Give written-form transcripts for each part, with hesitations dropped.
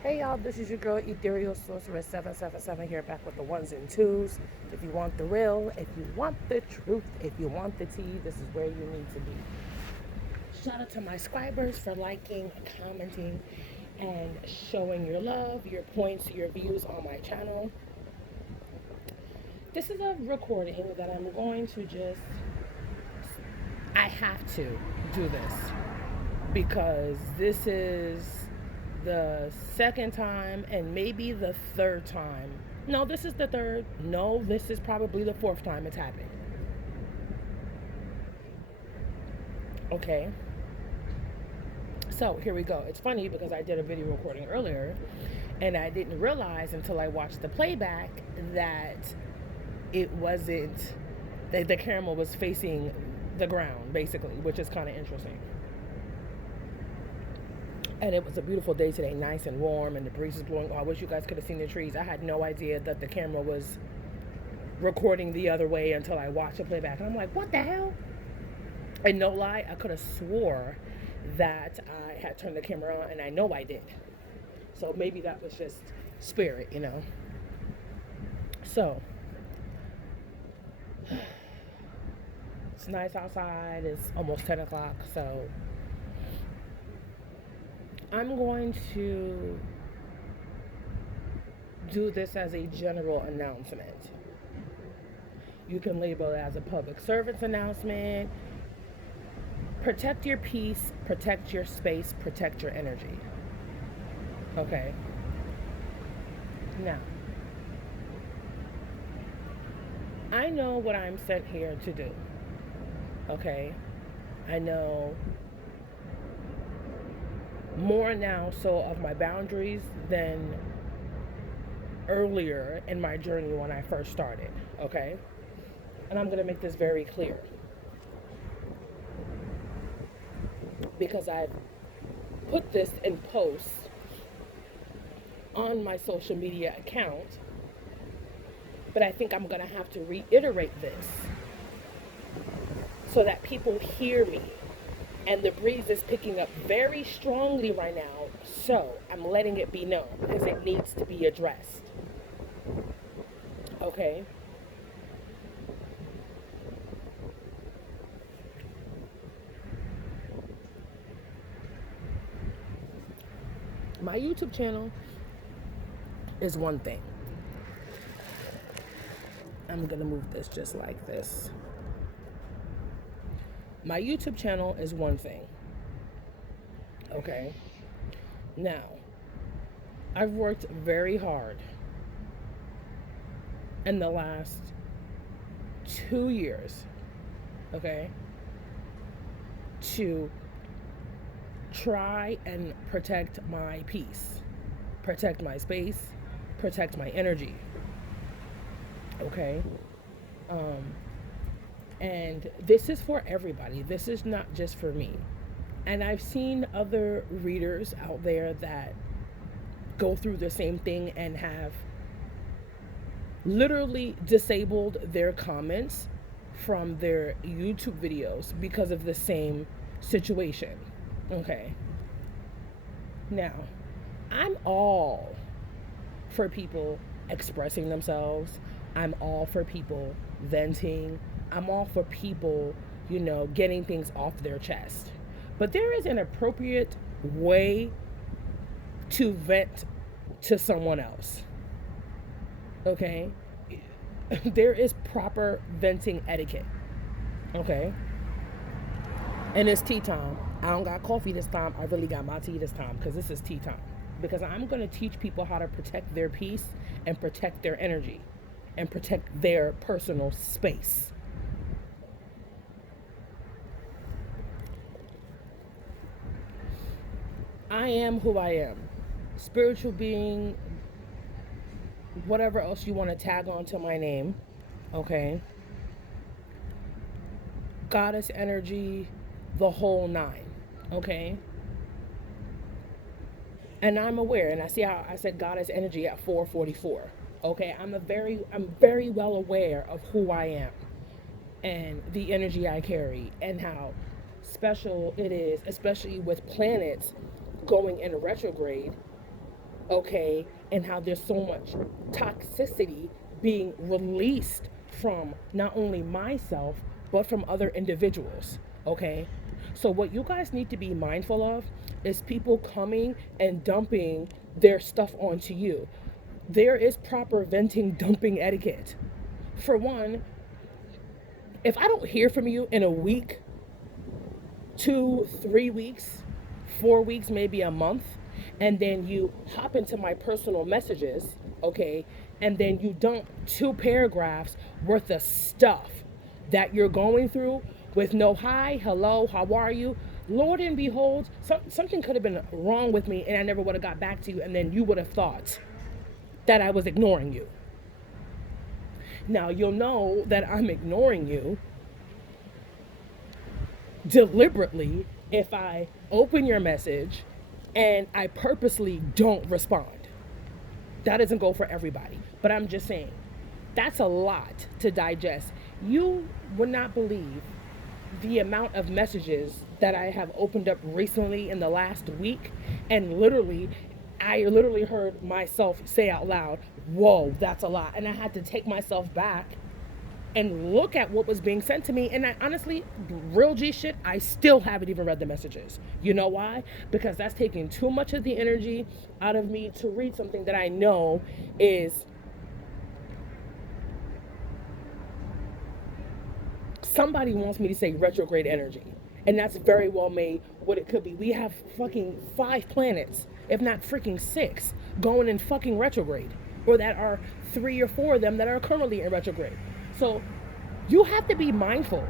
Hey y'all, this is your girl Ethereal Sorceress 777 here back with the ones and twos. If you want the real, if you want the truth, if you want the tea, this is where you need to be. Shout out to my subscribers for liking, commenting, and showing your love, your points, your views on my channel. This is a recording that I'm going to I have to do this because this is the second time and maybe the third time. No, this is the third. No, this is probably the fourth time it's happened. Okay. So here we go. It's funny because I did a video recording earlier and I didn't realize until I watched the playback that it wasn't, the camera was facing the ground basically, which is kind of interesting. And it was a beautiful day today, nice and warm, and the breeze is blowing. Oh, I wish you guys could have seen the trees. I had no idea that the camera was recording the other way until I watched the playback. And I'm like, what the hell? And no lie, I could have swore that I had turned the camera on, and I know I did. So maybe that was just spirit, you know? So, it's nice outside. It's almost 10 o'clock, so I'm going to do this as a general announcement. You can label it as a public service announcement. Protect your peace, protect your space, protect your energy. Okay? Now, I know what I'm sent here to do. Okay? I know more now so of my boundaries than earlier in my journey when I first started. Okay? And I'm going to make this very clear. Because I've put this in posts on my social media account, but I think I'm going to have to reiterate this so that people hear me. And the breeze is picking up very strongly right now, so I'm letting it be known because it needs to be addressed. Okay? My YouTube channel is one thing. I'm going to move this just like this. My YouTube channel is one thing. Okay? Now, I've worked very hard in the last 2 years, okay, to try and protect my peace, protect my space, protect my energy. Okay? And this is for everybody. This is not just for me. And I've seen other readers out there that go through the same thing and have literally disabled their comments from their YouTube videos because of the same situation. Okay. Now, I'm all for people expressing themselves. I'm all for people venting. I'm all for people, getting things off their chest. But there is an appropriate way to vent to someone else. Okay? There is proper venting etiquette. Okay? And it's tea time. I don't got coffee this time. I really got my tea this time because this is tea time. Because I'm going to teach people how to protect their peace and protect their energy and protect their personal space. I am who I am. Spiritual being, whatever else you want to tag on to my name. Okay? Goddess energy, the whole nine. Okay? And I'm aware, and I see how I said goddess energy at 4:44. Okay, I'm very well aware of who I am and the energy I carry and how special it is, especially with planets going in retrograde, okay, and how there's so much toxicity being released from not only myself, but from other individuals, okay? So, what you guys need to be mindful of is people coming and dumping their stuff onto you. There is proper venting dumping etiquette. For one, if I don't hear from you in a week, 2, 3 weeks, 4 weeks, maybe a month, and then you hop into my personal messages, okay, and then you dump 2 paragraphs worth of stuff that you're going through with no hi, hello, how are you? Lord and behold, something could have been wrong with me and I never would have got back to you, and then you would have thought that I was ignoring you. Now, you'll know that I'm ignoring you deliberately if I open your message and I purposely don't respond. That doesn't go for everybody, but I'm just saying that's a lot to digest. You would not believe the amount of messages that I have opened up recently in the last week, and I literally heard myself say out loud, whoa, that's a lot. And I had to take myself back and look at what was being sent to me. And I honestly, real G shit, I still haven't even read the messages. You know why? Because that's taking too much of the energy out of me to read something that I know is somebody wants me to say retrograde energy. And that's very well made what it could be. We have fucking 5 planets, if not freaking 6, going in fucking retrograde. Or that are 3 or 4 of them that are currently in retrograde. So you have to be mindful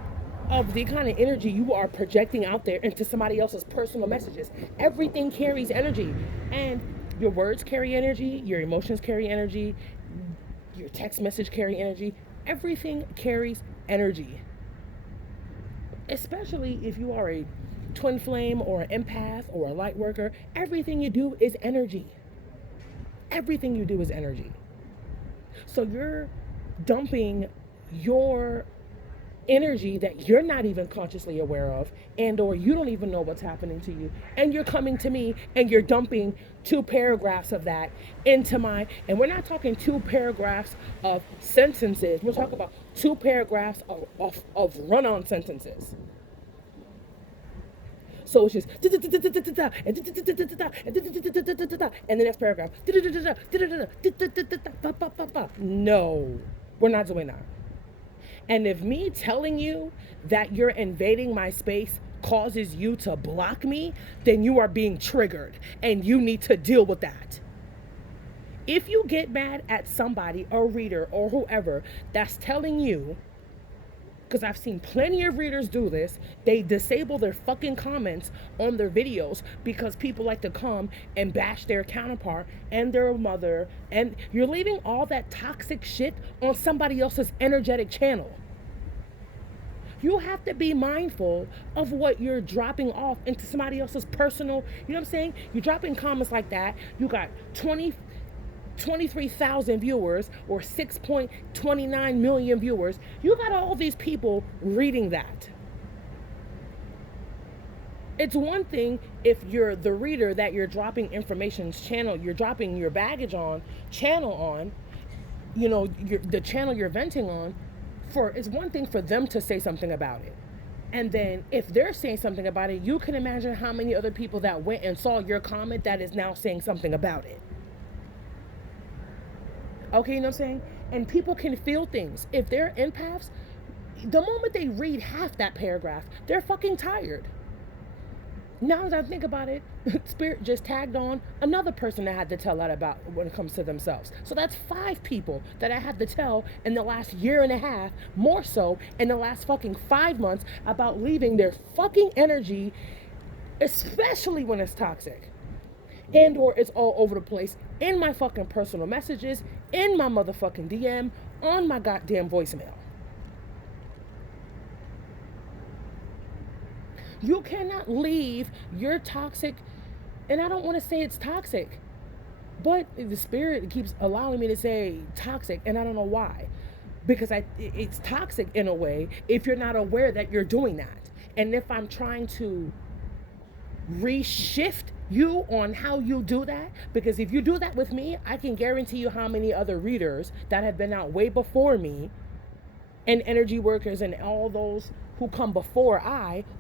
of the kind of energy you are projecting out there into somebody else's personal messages. Everything carries energy. And your words carry energy, your emotions carry energy, your text message carry energy. Everything carries energy. Especially if you are a twin flame or an empath or a light worker, everything you do is energy. Everything you do is energy. So you're dumping your energy that you're not even consciously aware of, and or you don't even know what's happening to you, and you're coming to me and you're dumping 2 paragraphs of that into my, and we're not talking 2 paragraphs of sentences, we're talking about 2 paragraphs of run-on sentences. So it's just and the next paragraph. No, we're not doing that. And if me telling you that you're invading my space causes you to block me, then you are being triggered and you need to deal with that. If you get mad at somebody, a reader or whoever that's telling you, because I've seen plenty of readers do this, they disable their fucking comments on their videos because people like to come and bash their counterpart and their mother, and you're leaving all that toxic shit on somebody else's energetic channel. You have to be mindful of what you're dropping off into somebody else's personal, you know what I'm saying? You're dropping comments like that. You got 23,000 viewers or 6.29 million viewers. You got all these people reading that. It's one thing if you're the reader that you're dropping information's channel, you're dropping your baggage on, channel on, you know, the channel you're venting on, it's one thing for them to say something about it. And then if they're saying something about it, you can imagine how many other people that went and saw your comment that is now saying something about it. Okay, you know what I'm saying? And people can feel things. If they're empaths, the moment they read half that paragraph, they're fucking tired. Now that I think about it, Spirit just tagged on another person that I had to tell that about when it comes to themselves. So that's 5 people that I had to tell in the last year and a half, more so in the last fucking 5 months, about leaving their fucking energy, especially when it's toxic. And or it's all over the place in my fucking personal messages, in my motherfucking DM, on my goddamn voicemail. You cannot leave your toxic, and I don't want to say it's toxic, but the Spirit keeps allowing me to say toxic, and I don't know why. Because it's toxic in a way if you're not aware that you're doing that. And if I'm trying to reshift you on how you do that, because if you do that with me, I can guarantee you how many other readers that have been out way before me, and energy workers and all those who come before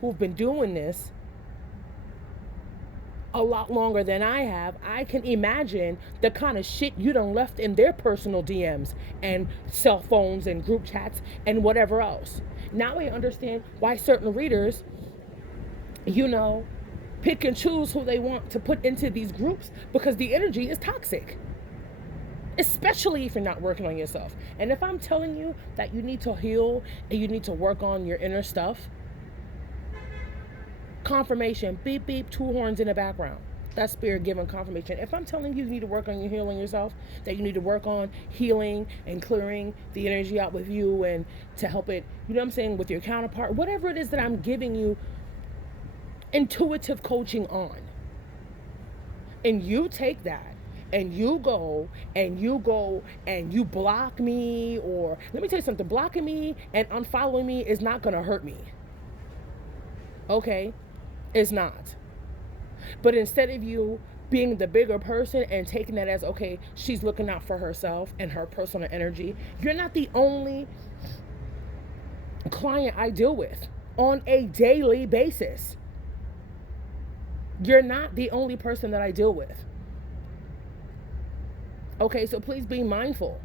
who've been doing this a lot longer than I have. I can imagine the kind of shit you done left in their personal DMs and cell phones and group chats and whatever else. Now I understand why certain readers, pick and choose who they want to put into these groups, because the energy is toxic. Especially if you're not working on yourself. And if I'm telling you that you need to heal and you need to work on your inner stuff, confirmation, beep, beep, two horns in the background. That's spirit giving confirmation. If I'm telling you need to work on your healing yourself, that you need to work on healing and clearing the energy out with you and to help it, with your counterpart, whatever it is that I'm giving you intuitive coaching on. And you take that and you go and you block me, or let me tell you something, blocking me and unfollowing me is not going to hurt me. Okay? It's not. But instead of you being the bigger person and taking that as, okay, she's looking out for herself and her personal energy, you're not the only client I deal with on a daily basis. You're not the only person that I deal with. Okay, so please be mindful.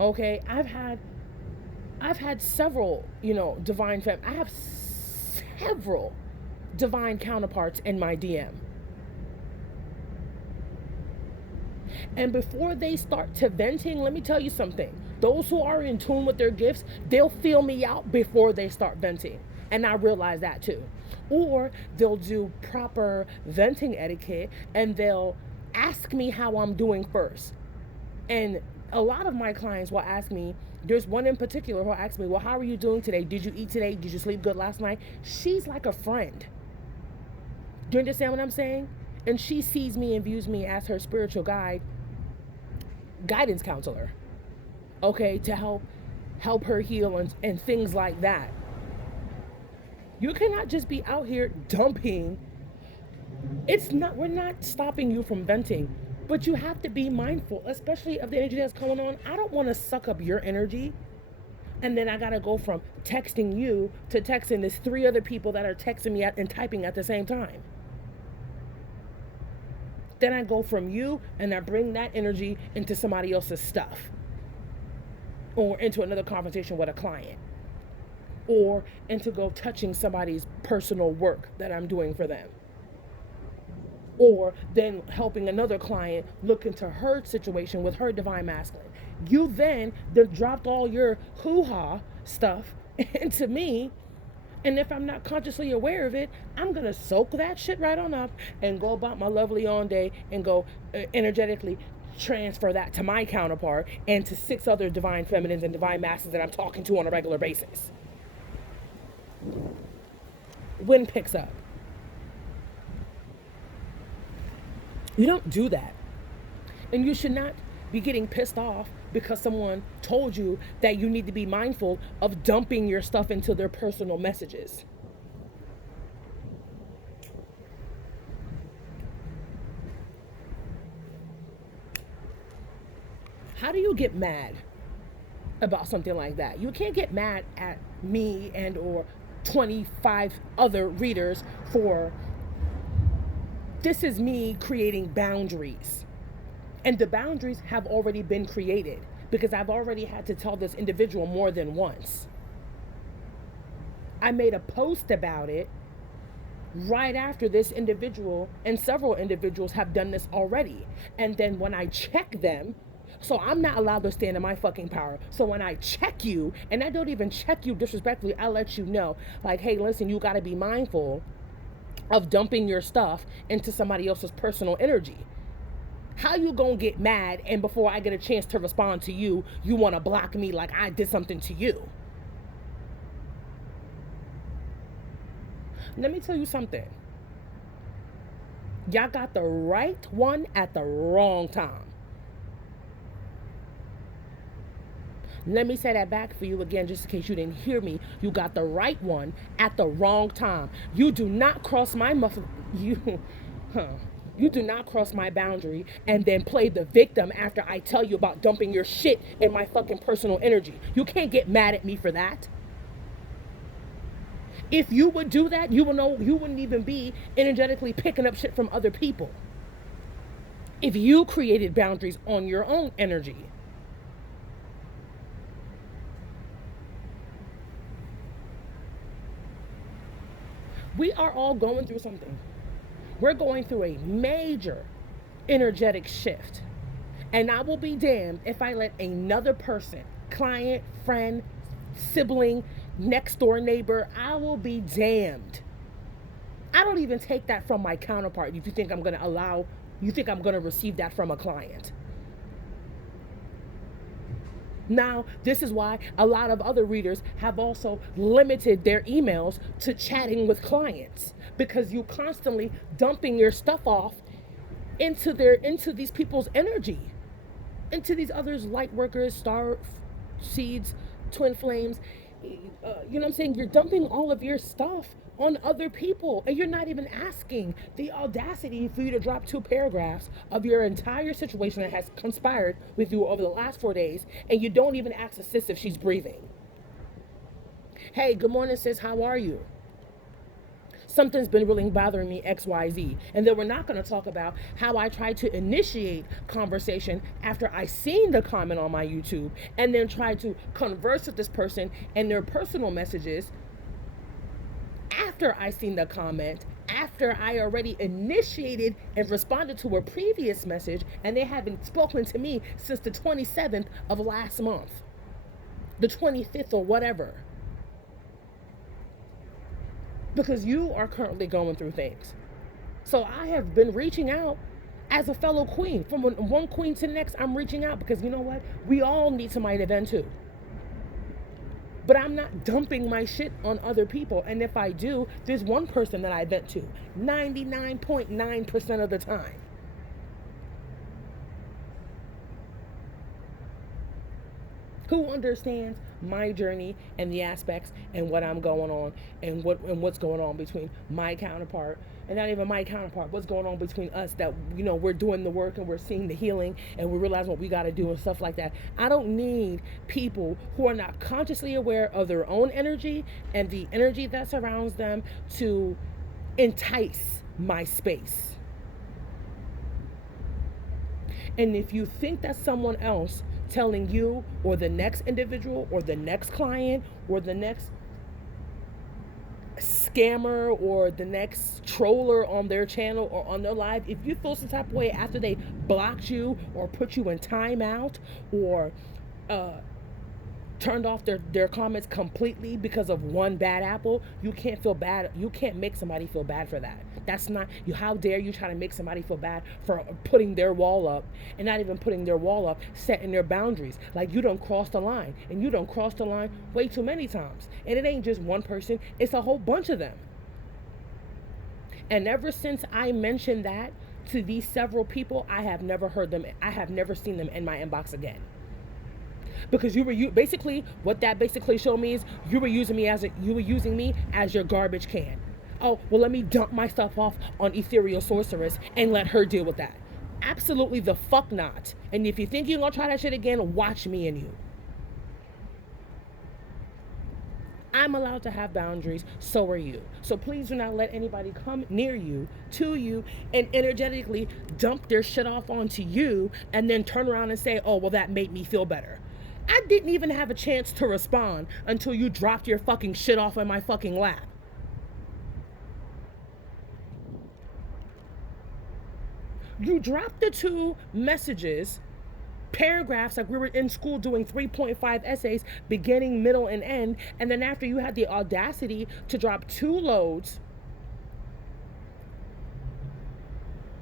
Okay, I've had several, divine I have several divine counterparts in my DM. And before they start to venting, let me tell you something. Those who are in tune with their gifts, they'll feel me out before they start venting. And I realize that too. Or they'll do proper venting etiquette and they'll ask me how I'm doing first. And a lot of my clients will ask me, there's one in particular who asked me, well, how are you doing today? Did you eat today? Did you sleep good last night? She's like a friend. Do you understand what I'm saying? And she sees me and views me as her spiritual guidance counselor. Okay, to help her heal and things like that. You cannot just be out here dumping. We're not stopping you from venting, but you have to be mindful, especially of the energy that's going on. I don't want to suck up your energy. And then I got to go from texting you to texting this 3 other people that are texting me and typing at the same time. Then I go from you and I bring that energy into somebody else's stuff, or into another conversation with a client, or into go touching somebody's personal work that I'm doing for them, or then helping another client look into her situation with her divine masculine. You then dropped all your hoo-ha stuff into me. And if I'm not consciously aware of it, I'm going to soak that shit right on up and go about my lovely on day and go energetically transfer that to my counterpart and to 6 other divine feminines and divine masculines that I'm talking to on a regular basis. Wind picks up. You don't do that. And you should not be getting pissed off because someone told you that you need to be mindful of dumping your stuff into their personal messages. How do you get mad about something like that? You can't get mad at me and or 25 other readers for this is me creating boundaries. And the boundaries have already been created because I've already had to tell this individual more than once. I made a post about it right after this individual and several individuals have done this already. And then when I check them, so I'm not allowed to stand in my fucking power. So when I check you, and I don't even check you disrespectfully, I let you know, like, hey, listen, you got to be mindful of dumping your stuff into somebody else's personal energy. How you gonna get mad and before I get a chance to respond to you, you want to block me like I did something to you? Let me tell you something. Y'all got the right one at the wrong time. Let me say that back for you again, just in case you didn't hear me. You got the right one at the wrong time. You do not cross my Huh. You do not cross my boundary and then play the victim after I tell you about dumping your shit in my fucking personal energy. You can't get mad at me for that. If you would do that, you will know you wouldn't even be energetically picking up shit from other people. If you created boundaries on your own energy. We are all going through something. We're going through a major energetic shift. And I will be damned if I let another person, client, friend, sibling, next door neighbor, I will be damned. I don't even take that from my counterpart if you think I'm going to receive that from a client. Now, this is why a lot of other readers have also limited their emails to chatting with clients, because you constantly dumping your stuff off into these people's energy, into these others, light workers, star seeds, twin flames. You know what I'm saying? You're dumping all of your stuff on other people, and you're not even asking. The audacity for you to drop 2 paragraphs of your entire situation that has conspired with you over the last 4 days, and you don't even ask the sis if she's breathing. Hey, good morning, sis. How are you? Something's been really bothering me, XYZ. And then we're not going to talk about how I tried to initiate conversation after I seen the comment on my YouTube, and then try to converse with this person and their personal messages after I seen the comment, after I already initiated and responded to a previous message, and they haven't spoken to me since the 27th of last month, the 25th or whatever. Because you are currently going through things. So I have been reaching out as a fellow queen. From one queen to the next, I'm reaching out because you know what? We all need somebody to vent to. But I'm not dumping my shit on other people. And if I do, there's one person that I vent to 99.9% of the time. Who understands my journey and the aspects and what I'm going on and what's going on between my counterpart, and not even my counterpart, what's going on between us, that we're doing the work and we're seeing the healing and we realize what we got to do and stuff like that. I don't need people who are not consciously aware of their own energy and the energy that surrounds them to entice my space. And if you think that someone else telling you or the next individual or the next client or the next scammer or the next troller on their channel or on their live, if you feel some type of way after they blocked you or put you in timeout or turned off their comments completely because of one bad apple, you can't feel bad. You can't make somebody feel bad for that. That's not you. How dare you try to make somebody feel bad for putting their wall up, and not even putting their wall up, setting their boundaries. Like, you don't cross the line, and you don't cross the line way too many times. And it ain't just one person, it's a whole bunch of them. And ever since I mentioned that to these several people, I have never seen them in my inbox again. Because basically what that basically showed me is you were using me as your garbage can. Oh, well, let me dump my stuff off on Ethereal Sorceress and let her deal with that. Absolutely the fuck not. And if you think you're gonna try that shit again, watch me and you. I'm allowed to have boundaries, so are you. So please do not let anybody come near you, to you, and energetically dump their shit off onto you and then turn around and say, oh, well, that made me feel better. I didn't even have a chance to respond until you dropped your fucking shit off in my fucking lap. You dropped the 2 messages, paragraphs, like we were in school doing 3.5 essays, beginning, middle, and end. And then after you had the audacity to drop 2 loads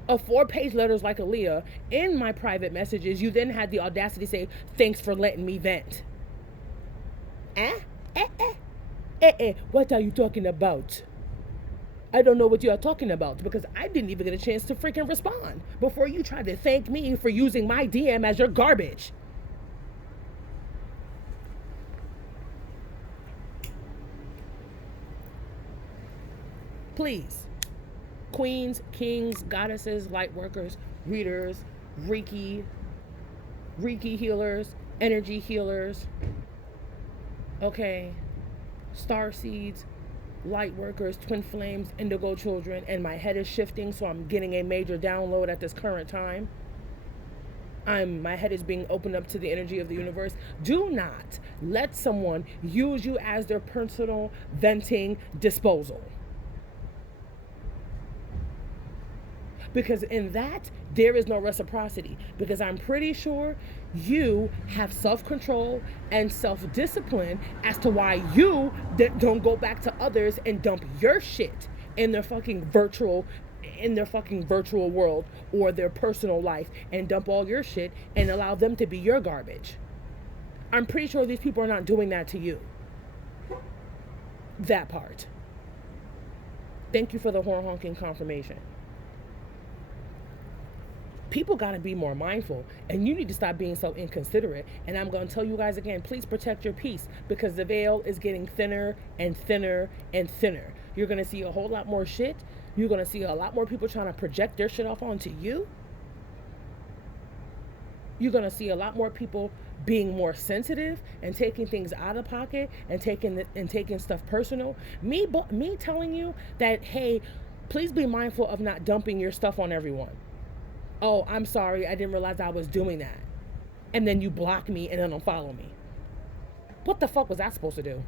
of 4-page letters like Aaliyah in my private messages, you then had the audacity to say, thanks for letting me vent. What are you talking about? I don't know what you are talking about, because I didn't even get a chance to freaking respond before you tried to thank me for using my DM as your garbage. Please. Queens, kings, goddesses, light workers, readers, Reiki, Reiki healers, energy healers, okay, star seeds, light workers, twin flames, indigo children, and my head is shifting, so I'm getting a major download at this current time. My head is being opened up to the energy of the universe. Do not let someone use you as their personal venting disposal. Because in that, there is no reciprocity. Because I'm pretty sure you have self-control and self-discipline as to why you don't go back to others and dump your shit in their fucking virtual world or their personal life, and dump all your shit and allow them to be your garbage. I'm pretty sure these people are not doing that to you. That part. Thank you for the horn honking confirmation. People got to be more mindful, and you need to stop being so inconsiderate. And I'm going to tell you guys again, please protect your peace, because the veil is getting thinner and thinner and thinner. You're going to see a whole lot more shit. You're going to see a lot more people trying to project their shit off onto you. You're going to see a lot more people being more sensitive and taking things out of pocket and taking stuff personal. Me telling you that, hey, please be mindful of not dumping your stuff on everyone. Oh, I'm sorry, I didn't realize I was doing that. And then you block me and then unfollow me. What the fuck was I supposed to do?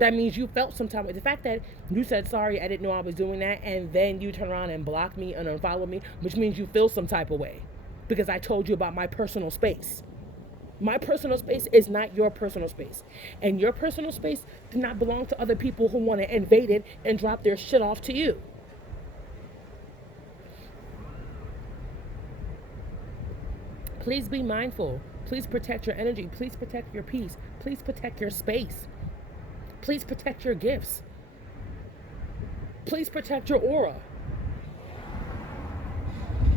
That means you felt some type of, the fact that you said, sorry, I didn't know I was doing that, and then you turn around and block me and unfollow me, which means you feel some type of way. Because I told you about my personal space. My personal space is not your personal space. And your personal space does not belong to other people who want to invade it and drop their shit off to you. Please be mindful. Please protect your energy. Please protect your peace. Please protect your space. Please protect your gifts. Please protect your aura.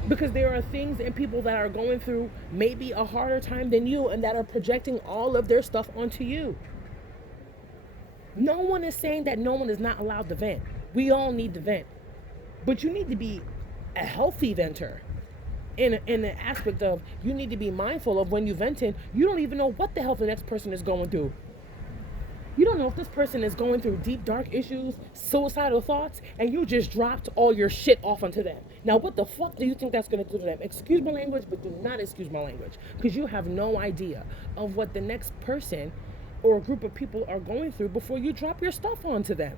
Because there are things and people that are going through maybe a harder time than you, and that are projecting all of their stuff onto you. No one is saying that no one is not allowed to vent. We all need to vent. But you need to be a healthy venter. In the aspect of, you need to be mindful of when you venting, you don't even know what the hell the next person is going through. You don't know if this person is going through deep, dark issues, suicidal thoughts, and you just dropped all your shit off onto them. Now, what the fuck do you think that's going to do to them? Excuse my language, but do not excuse my language. Because you have no idea of what the next person or a group of people are going through before you drop your stuff onto them.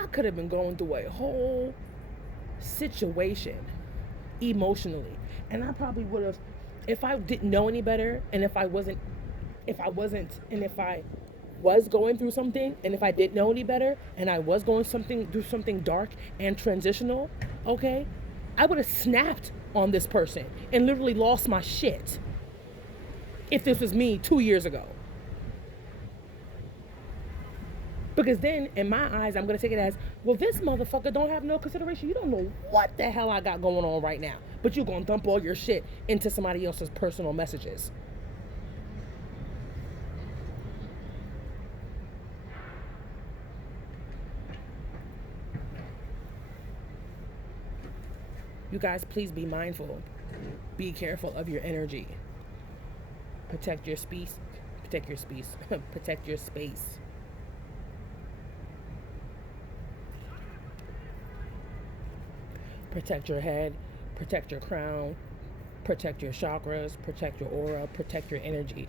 I could have been going through a whole situation emotionally, and I probably would have, if I didn't know any better, and if I was going through something, and if I didn't know any better, and I was going through something dark and transitional, okay, I would have snapped on this person and literally lost my shit if this was me 2 years ago. Because then, in my eyes, I'm going to take it as, well, this motherfucker don't have no consideration. You don't know what the hell I got going on right now. But you're going to dump all your shit into somebody else's personal messages. You guys, please be mindful. Be careful of your energy. Protect your space. Protect your space. Protect your space. Protect your head, protect your crown, protect your chakras, protect your aura, protect your energy,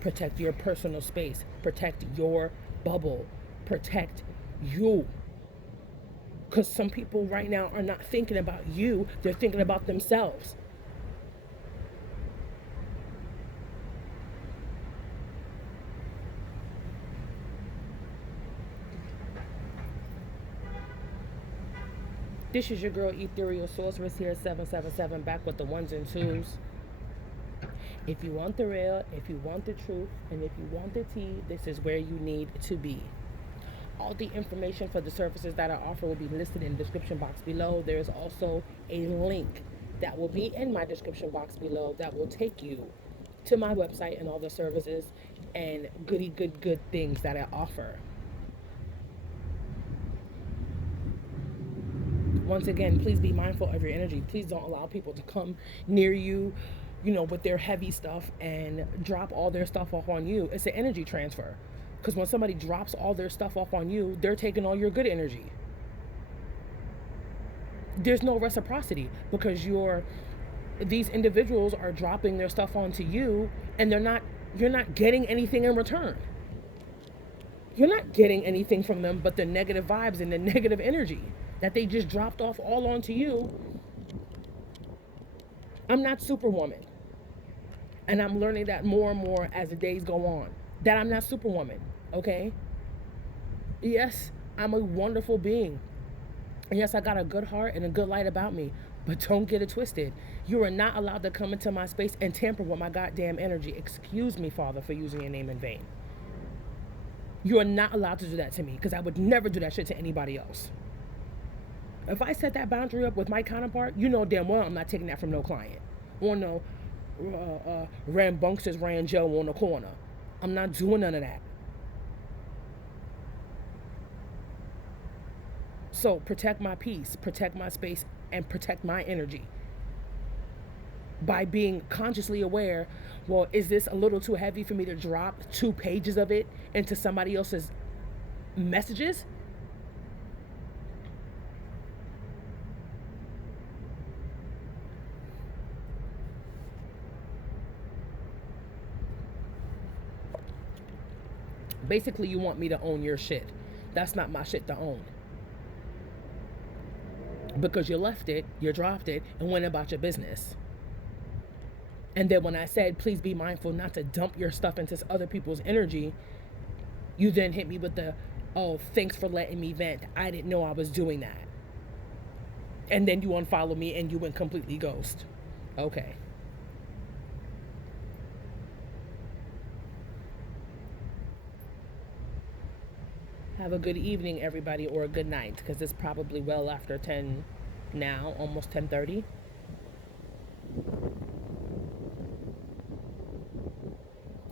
protect your personal space, protect your bubble, protect you. Because some people right now are not thinking about you, they're thinking about themselves. This is your girl, Ethereal Sorceress, here, 777, back with the ones and twos. If you want the real, if you want the truth, and if you want the tea, this is where you need to be. All the information for the services that I offer will be listed in the description box below. There is also a link that will be in my description box below that will take you to my website and all the services and goody good things that I offer. Once again, please be mindful of your energy. Please don't allow people to come near you, with their heavy stuff and drop all their stuff off on you. It's an energy transfer. Because when somebody drops all their stuff off on you, they're taking all your good energy. There's no reciprocity because these individuals are dropping their stuff onto you, and you're not getting anything in return. You're not getting anything from them but the negative vibes and the negative energy that they just dropped off all onto you. I'm not Superwoman. And I'm learning that more and more as the days go on. That I'm not Superwoman, okay? Yes, I'm a wonderful being. And yes, I got a good heart and a good light about me. But don't get it twisted. You are not allowed to come into my space and tamper with my goddamn energy. Excuse me, Father, for using your name in vain. You are not allowed to do that to me because I would never do that shit to anybody else. If I set that boundary up with my counterpart, you know damn well I'm not taking that from no client. Or no rambunctious Joe on the corner. I'm not doing none of that. So protect my peace, protect my space, and protect my energy. By being consciously aware, well, is this a little too heavy for me to drop 2 pages of it into somebody else's messages? Basically, you want me to own your shit. That's not my shit to own. Because you left it, you dropped it, and went about your business. And then when I said, please be mindful not to dump your stuff into other people's energy, you then hit me with the, oh, thanks for letting me vent. I didn't know I was doing that. And then you unfollow me and you went completely ghost. Okay. Have a good evening, everybody, or a good night, because it's probably well after 10 now, almost 10:30.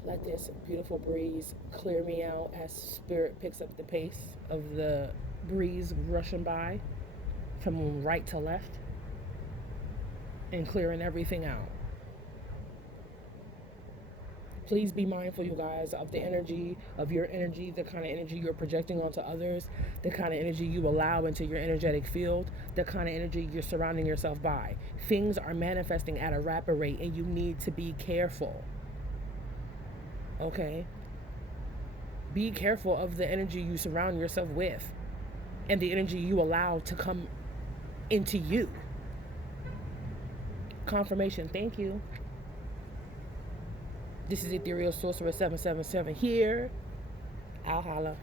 Let this beautiful breeze clear me out as spirit picks up the pace of the breeze rushing by from right to left and clearing everything out. Please be mindful, you guys, of the energy, of your energy, the kind of energy you're projecting onto others, the kind of energy you allow into your energetic field, the kind of energy you're surrounding yourself by. Things are manifesting at a rapid rate and you need to be careful. Okay? Be careful of the energy you surround yourself with and the energy you allow to come into you. Confirmation, thank you. This is Ethereal Sorcerer 777 here. I'll holla.